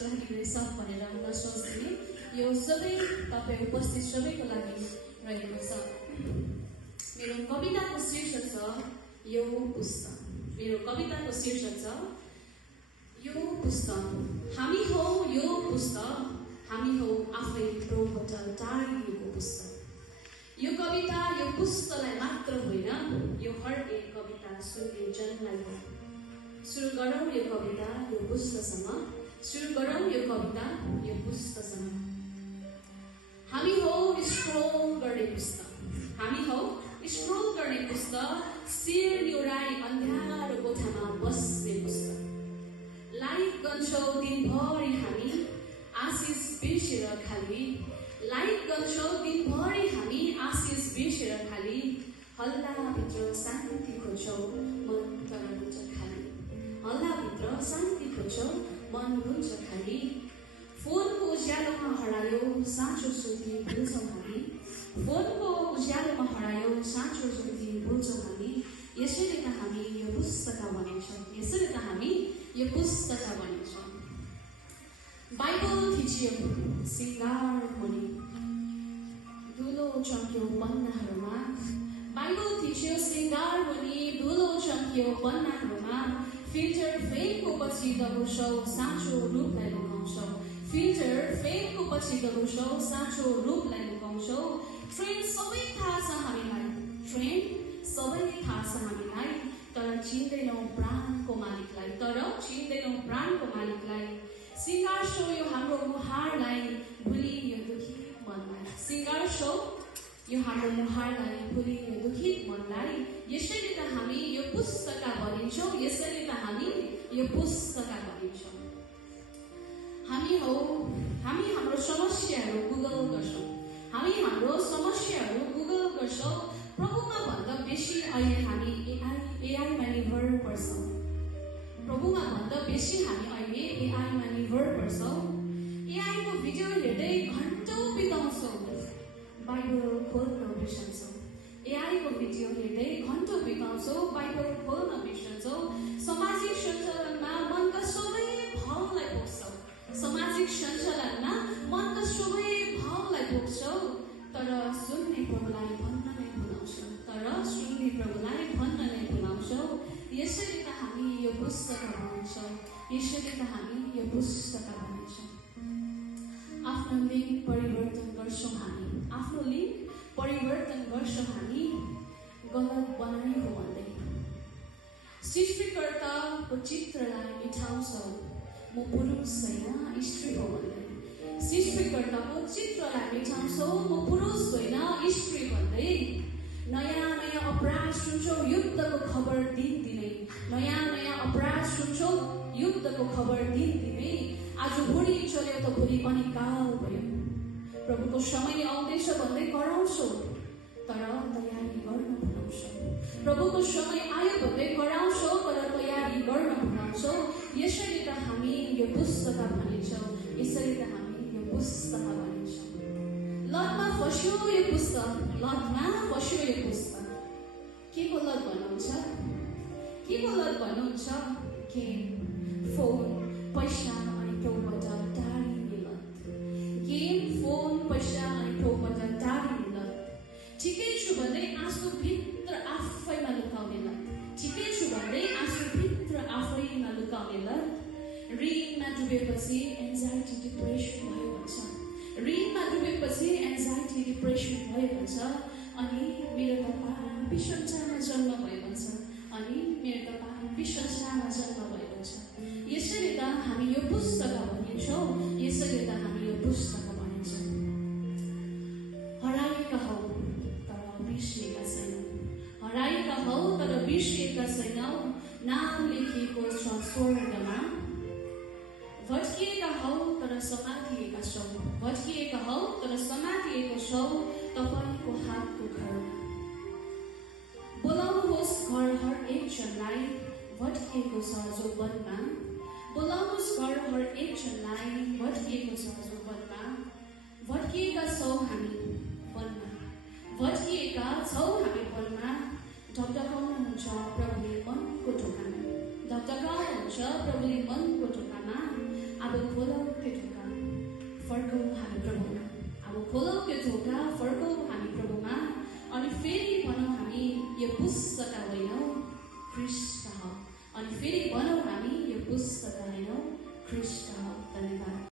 रहेछ भनेर नसोच्ने यो सबै तपाईँ उपस्थित सबैको लागि रहेको छ। मेरो कविताको शीर्षक छ यो पुस्तक। मेरो कविताको शीर्षक छ यो पुस्तक। हामी हौ यो पुस्तक, हामी हौ आफै प्रभुबाट टाढिएको पुस्तक। यो कविता यो पुस्तकलाई मात्र होइन, यो हर एक कविता सुन्ने जनलाई हो। सुरु गरौँ यो कविता यो पुस्तकसँग, सुरु गरौँ यो कविता यो पुस्तकसँग। हामी हौ स्क्रोल गर्ने पुस्तक, हामी हौ स्क्रोल गर्ने पुस्तक, शिर निउराई अन्ध्यारो कोठामा बस्ने पुस्तक। लाइट गन्छौ दिनभरि हामी आशिष बिर्सेर खाली, लाइट गन्छौ दिनभरि हामी आशिष बिर्सेर खाली। हल्लाभित्र शान्ति खोज्छौ मन तर हुन्छ खाली, हल्लाभित्र शान्ति खोज्छौ मन हुन्छ खाली। फोनको उज्यालोमा हरायो साँचो सुन्ने भुल्छौ हामी, फोनको उज्यालोमा हरायो साँचो सुन्ने भुल्छौ हामी। यसरी त हामी यो पुस्तक बनेछौँ, यसरी त हामी यो पुस्तक बनेछौँ। बाइबल थिचियो सिंगार मुनि, धुलो चम्क्यो पन्नाहरूमा, बाइबल थिच्यो सिंगार मुनि, धुलो चम्क्यो पन्नाहरूमा। फिल्टर फेमको पछि दबाउँछौ साँचो रूपलाई लुकाउँछौ, फिल्टर फेमको पछि दबाउँछौ साँचो रूपलाई लुकाउँछौ। ट्रेन्ड सबै थाहा छ हामीलाई, ट्रेन्ड सबै थाहा छ हामीलाई, तर चिन्दैनौ प्राणको मालिकलाई, तर चिन्दैनौ प्राणको मालिकलाई। सिंगार सो यो हाम्रो मुहारलाई भुली यो दुखी मनलाई, सिंगार सो यो हाम्रो मुहारलाई भुली यो दुखी मनलाई। यसरी त हामी यो पुस्तक बनिन्छौँ, यसरी त हामी यो पुस्तक बनिन्छौँ। हामी हौ, हामी हाम्रो समस्याहरू गुगल गर्छौँ, हामी हाम्रो समस्याहरू गुगल गर्छौँ। प्रभुमा भन्दा बेसी अहिले हामी एआईमा निर्भर पर्छौँ, प्रभुमा भन्दा बेसी हामी अहिले एआईमा निर्भर पर्छौँ। एआईको भिडियो हेर्दै घन्टौँ बिताउँछौँ, बाइबल खोल्न बिर्सन्छौँ। एआईको भिडियो हेर्दै घन्टौँ बिताउँछौँ, बाइबल खोल्न बिर्सन्छौँ। सामाजिक सञ्चालनमा मनका सबै भावलाई पोख्छौँ, सामाजिक सञ्चालनमा मनका सबै भावलाई पोख्छौँ। तर सुन्ने प्रभुलाई भन्न नै भुलाउँछौँ, तर सुन्ने प्रभुलाई भन्न नै भुलाउँछौँ। यसरी त हामी यो पुस्तक बनिन्छौँ, यसरी त हामी यो पुस्तक बनिन्छौँ। आफ्नो लिङ्क परिवर्तन गर्छौँ हामी, आफ्नो लिङ्क परिवर्तन गर्छौँ हामी, गलत बनाइ हो भन्दै। सृष्टिकर्ताको चित्रलाई मिठाउँछौ म पुरुष होइन स्त्री हो भन्दै, सृष्टिकर्ताको चित्रलाई मिठाउँछौ म पुरुष होइन स्त्री भन्दै। नयाँ नयाँ अपराध सुन्छौ युद्धको खबर दिनदिनै, नयाँ नयाँ अपराध सुन्छौ युद्धको खबर दिनदिनै। आज बुढी चल्यो त भोलि अनिकाल भयो, प्रभुको समय आउँदैछ भन्दै कराउँछौ तर तयारी गर्न भुलाउँछौ, प्रभुको समय आयो भन्दै कराउँछौ तर तयारी गर्न भुलाउँछौ। यसरी त हामी यो पुस्तक भनिन्छौँ, यसरी त हामी यो पुस्तक भनिन्छौँ। लतमा फस्यो यो पुस्तक, लतमा फस्यो यो पुस्तक। के को लत भन्नुहुन्छ, के को लत भन्नुहुन्छ? गेम, फोन, पैसा अनि प्रभुबाट टाढिने लत, गेम, फोन, पैसा अनि प्रभुबाट टाढिने लत। ठिकै छु भन्दै आँसुभित्र आफैमा लुकाउने लत, ठिकै छु भन्दै आँसुभित्र आफैमा लुकाउने लत। ऋणमा डुबेपछि एन्जाइटी डिप्रेसन भयो भन्छ, ऋणमा डुबेपछि एन्जाइटी डिप्रेसन भयो भन्छ। अनि मेरो तपाईँ विसञ्चारमा जन्म भयो भन्छ, अनि मेरो तपाईँ विसञ्चारमा जन्म भयो भन्छ। यसरी त हामी यो पुस्तक बनिन्छौँ, यसरी त हामी यो पुस्तक बनिन्छौँ। हराएका हौ तर बिर्सिएका छैनौ, हराएका हौ तर बिर्सिएका छैनौ। नाम लेखिएको छ स्वर्गमा, भट्किएका हौ तर समातिएका छौ, भट्किएका हौ तर समातिएका छौ तपाईँको हातको घरमा। बोलाउनुहोस् घर हर एकजनालाई भट्किएको छ जो वनमा, बोलाउनुहोस् घर हर एकजनालाई भट्किएको छ जो वनमा। भट्किएका छौँ हामी वनमा, भट्किएका छौँ हामी वनमा। ढकढकाउनुहुन्छ प्रभुले मनको ढोकामा, ढकढकाउनुहुन्छ प्रभुले मनको ढोकामा। अब खोला खोलौँ त्यो ढोका, फर्कौँ हामी प्रभुमा, अनि फेरि भनौँ हामी यो पुस्तकका होइनौँ ख्रीष्टका हौ, अनि फेरि भनौँ हामी यो पुस्तकका होइनौँ ख्रीष्टका हौ। धन्यवाद।